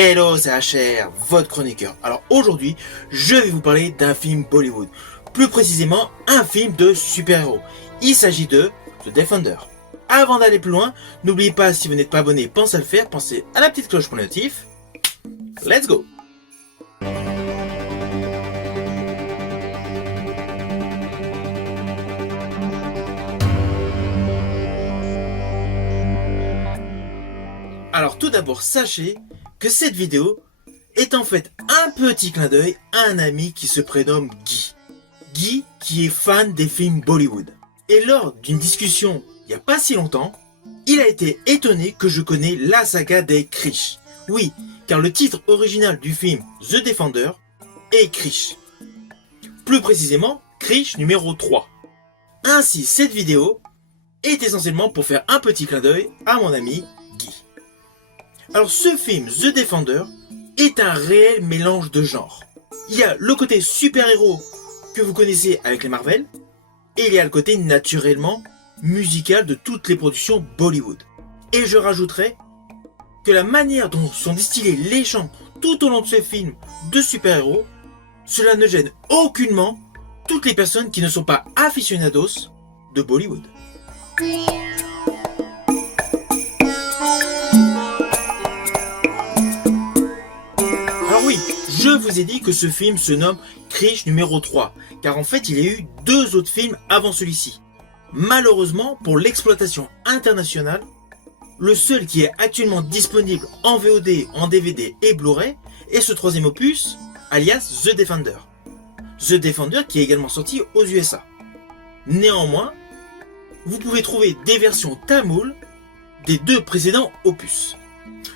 Hello, c'est HR, votre chroniqueur. Alors aujourd'hui, je vais vous parler d'un film Bollywood. Plus précisément, un film de super-héros. Il s'agit de The Defender. Avant d'aller plus loin, n'oubliez pas, si vous n'êtes pas abonné, pensez à le faire, pensez à la petite cloche pour les notifs. Let's go! Alors tout d'abord, sachez que cette vidéo est en fait un petit clin d'œil à un ami qui se prénomme Guy. Guy qui est fan des films Bollywood. Et lors d'une discussion il n'y a pas si longtemps, il a été étonné que je connais la saga des Krish. Oui, car le titre original du film The Defender est Krish. Plus précisément, Krish numéro 3. Ainsi, cette vidéo est essentiellement pour faire un petit clin d'œil à mon ami Guy. Alors ce film The Defender est un réel mélange de genres. Il y a le côté super-héros que vous connaissez avec les Marvel, et il y a le côté naturellement musical de toutes les productions Bollywood. Et je rajouterai que la manière dont sont distillés les chants tout au long de ce film de super-héros, cela ne gêne aucunement toutes les personnes qui ne sont pas aficionados de Bollywood. Alors oui, je vous ai dit que ce film se nomme Krish numéro 3, car en fait il y a eu 2 autres films avant celui-ci. Malheureusement, pour l'exploitation internationale, le seul qui est actuellement disponible en VOD, en DVD et Blu-ray est ce 3e opus, alias The Defender. The Defender qui est également sorti aux USA. Néanmoins, vous pouvez trouver des versions tamoul des 2 précédents opus.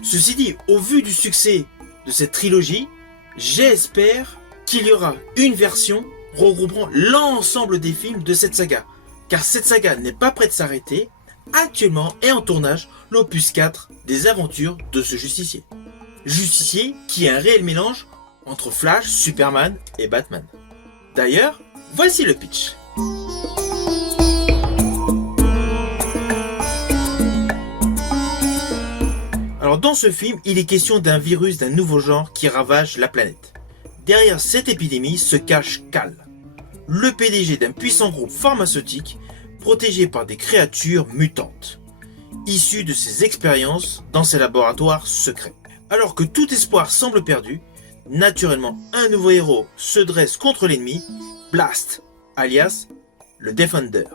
Ceci dit, au vu du succès de cette trilogie, j'espère qu'il y aura une version regroupant l'ensemble des films de cette saga. Car cette saga n'est pas prête de s'arrêter, actuellement est en tournage l'opus 4 des aventures de ce justicier. Justicier qui est un réel mélange entre Flash, Superman et Batman. D'ailleurs, voici le pitch. Alors dans ce film, il est question d'un virus d'un nouveau genre qui ravage la planète. Derrière cette épidémie se cache Kal, le PDG d'un puissant groupe pharmaceutique protégé par des créatures mutantes, issues de ses expériences dans ses laboratoires secrets. Alors que tout espoir semble perdu, naturellement un nouveau héros se dresse contre l'ennemi, Blast, alias le Defender.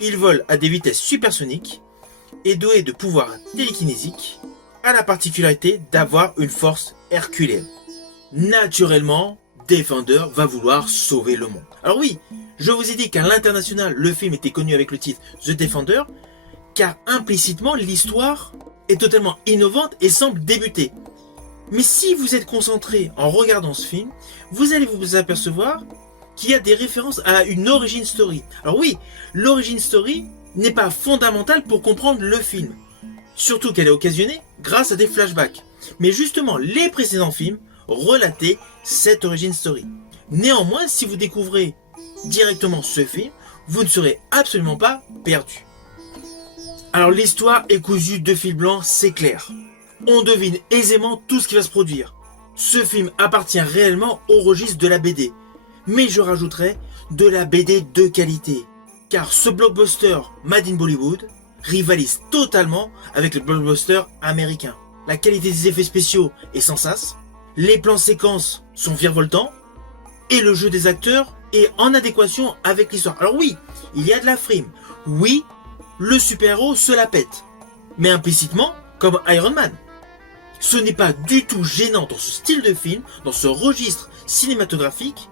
Il vole à des vitesses supersoniques et doué de pouvoirs télékinésiques, a la particularité d'avoir une force herculéenne. Naturellement, Defender va vouloir sauver le monde. Alors oui, je vous ai dit qu'à l'international, le film était connu avec le titre The Defender, car implicitement, l'histoire est totalement innovante et semble débuter. Mais si vous êtes concentré en regardant ce film, vous allez vous apercevoir qu'il y a des références à une origin story. Alors oui, l'origin story n'est pas fondamentale pour comprendre le film. Surtout qu'elle est occasionnée grâce à des flashbacks. Mais justement, les précédents films relataient cette origin story. Néanmoins, si vous découvrez directement ce film, vous ne serez absolument pas perdu. Alors l'histoire est cousue de fil blanc, c'est clair. On devine aisément tout ce qui va se produire. Ce film appartient réellement au registre de la BD. Mais je rajouterai de la BD de qualité. Car ce blockbuster Made in Bollywood rivalise totalement avec le blockbuster américain. La qualité des effets spéciaux est sans sas, les plans séquences sont virevoltants, et le jeu des acteurs est en adéquation avec l'histoire. Alors oui, il y a de la frime. Oui, le super-héros se la pète. Mais implicitement, comme Iron Man. Ce n'est pas du tout gênant dans ce style de film, dans ce registre cinématographique,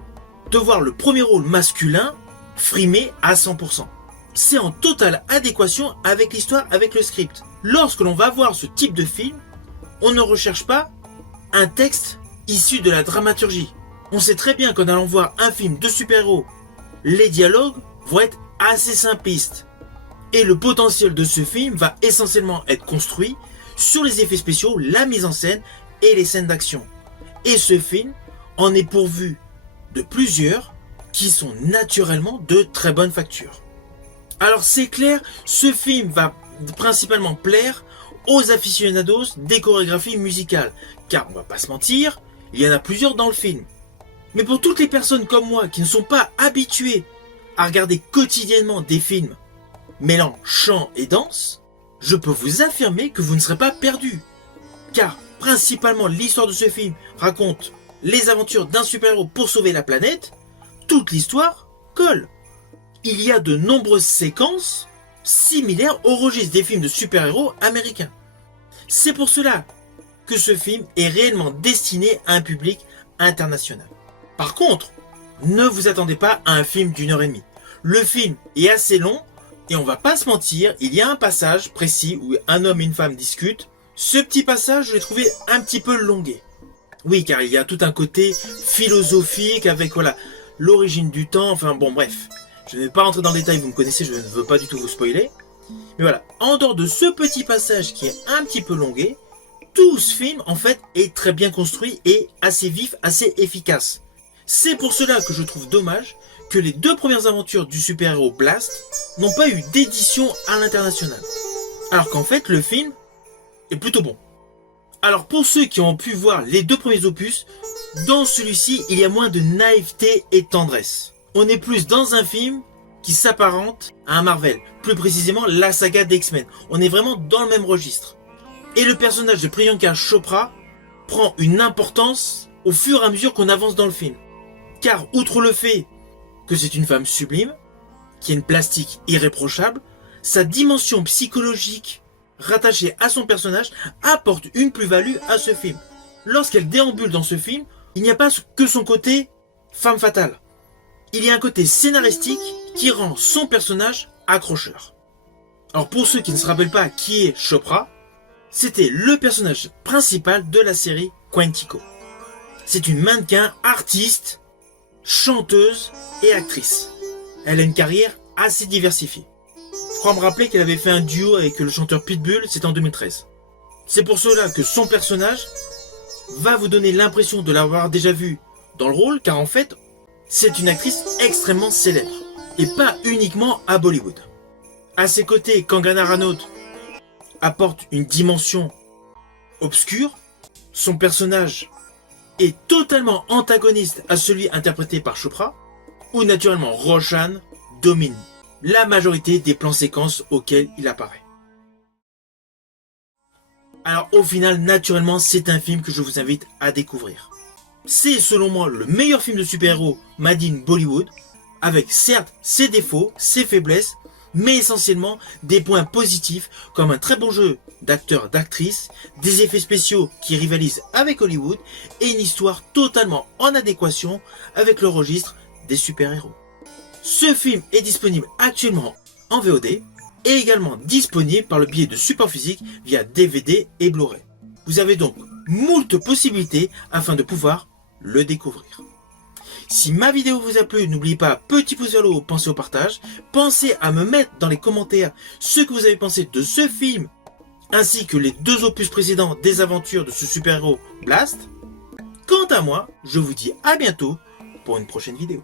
de voir le premier rôle masculin frimé à 100%. C'est en totale adéquation avec l'histoire, avec le script. Lorsque l'on va voir ce type de film, on ne recherche pas un texte issu de la dramaturgie. On sait très bien qu'en allant voir un film de super-héros, les dialogues vont être assez simplistes. Et le potentiel de ce film va essentiellement être construit sur les effets spéciaux, la mise en scène et les scènes d'action. Et ce film en est pourvu de plusieurs qui sont naturellement de très bonne facture. Alors c'est clair, ce film va principalement plaire aux aficionados des chorégraphies musicales, car on va pas se mentir, il y en a plusieurs dans le film. Mais pour toutes les personnes comme moi qui ne sont pas habituées à regarder quotidiennement des films mêlant chant et danse, je peux vous affirmer que vous ne serez pas perdus. Car principalement l'histoire de ce film raconte les aventures d'un super-héros pour sauver la planète, toute l'histoire colle. Il y a de nombreuses séquences similaires au registre des films de super-héros américains. C'est pour cela que ce film est réellement destiné à un public international. Par contre, ne vous attendez pas à un film d'1h30. Le film est assez long et on va pas se mentir, il y a un passage précis où un homme et une femme discutent. Ce petit passage, je l'ai trouvé un petit peu longué. Oui, car il y a tout un côté philosophique avec l'origine du temps, enfin bon bref. Je ne vais pas rentrer dans le détail, vous me connaissez, je ne veux pas du tout vous spoiler. Mais voilà, en dehors de ce petit passage qui est un petit peu longué, tout ce film en fait est très bien construit et assez vif, assez efficace. C'est pour cela que je trouve dommage que les 2 premières aventures du super-héros Blast n'ont pas eu d'édition à l'international. Alors qu'en fait le film est plutôt bon. Alors pour ceux qui ont pu voir les 2 premiers opus, dans celui-ci il y a moins de naïveté et de tendresse. On est plus dans un film qui s'apparente à un Marvel, plus précisément la saga d'X-Men. On est vraiment dans le même registre. Et le personnage de Priyanka Chopra prend une importance au fur et à mesure qu'on avance dans le film. Car outre le fait que c'est une femme sublime, qui a une plastique irréprochable, sa dimension psychologique rattachée à son personnage apporte une plus-value à ce film. Lorsqu'elle déambule dans ce film, il n'y a pas que son côté femme fatale. Il y a un côté scénaristique qui rend son personnage accrocheur. Alors pour ceux qui ne se rappellent pas qui est Chopra, c'était le personnage principal de la série Quantico. C'est une mannequin, artiste, chanteuse et actrice. Elle a une carrière assez diversifiée. Je crois me rappeler qu'elle avait fait un duo avec le chanteur Pitbull, c'était en 2013. C'est pour cela que son personnage va vous donner l'impression de l'avoir déjà vu dans le rôle, car en fait, c'est une actrice extrêmement célèbre, et pas uniquement à Bollywood. À ses côtés, Kangana Ranaut apporte une dimension obscure. Son personnage est totalement antagoniste à celui interprété par Chopra, où naturellement Roshan domine la majorité des plans séquences auxquels il apparaît. Alors au final, naturellement, c'est un film que je vous invite à découvrir. C'est selon moi le meilleur film de super-héros made in Bollywood, avec certes ses défauts, ses faiblesses, mais essentiellement des points positifs comme un très bon jeu d'acteurs, d'actrices, des effets spéciaux qui rivalisent avec Hollywood et une histoire totalement en adéquation avec le registre des super-héros. Ce film est disponible actuellement en VOD et également disponible par le biais de support physique via DVD et Blu-ray. Vous avez donc moult possibilités afin de pouvoir le découvrir. Si ma vidéo vous a plu, n'oubliez pas, petit pouce vers le haut, pensez au partage, pensez à me mettre dans les commentaires ce que vous avez pensé de ce film, ainsi que les 2 opus précédents des aventures de ce super-héros Blast. Quant à moi, je vous dis à bientôt pour une prochaine vidéo.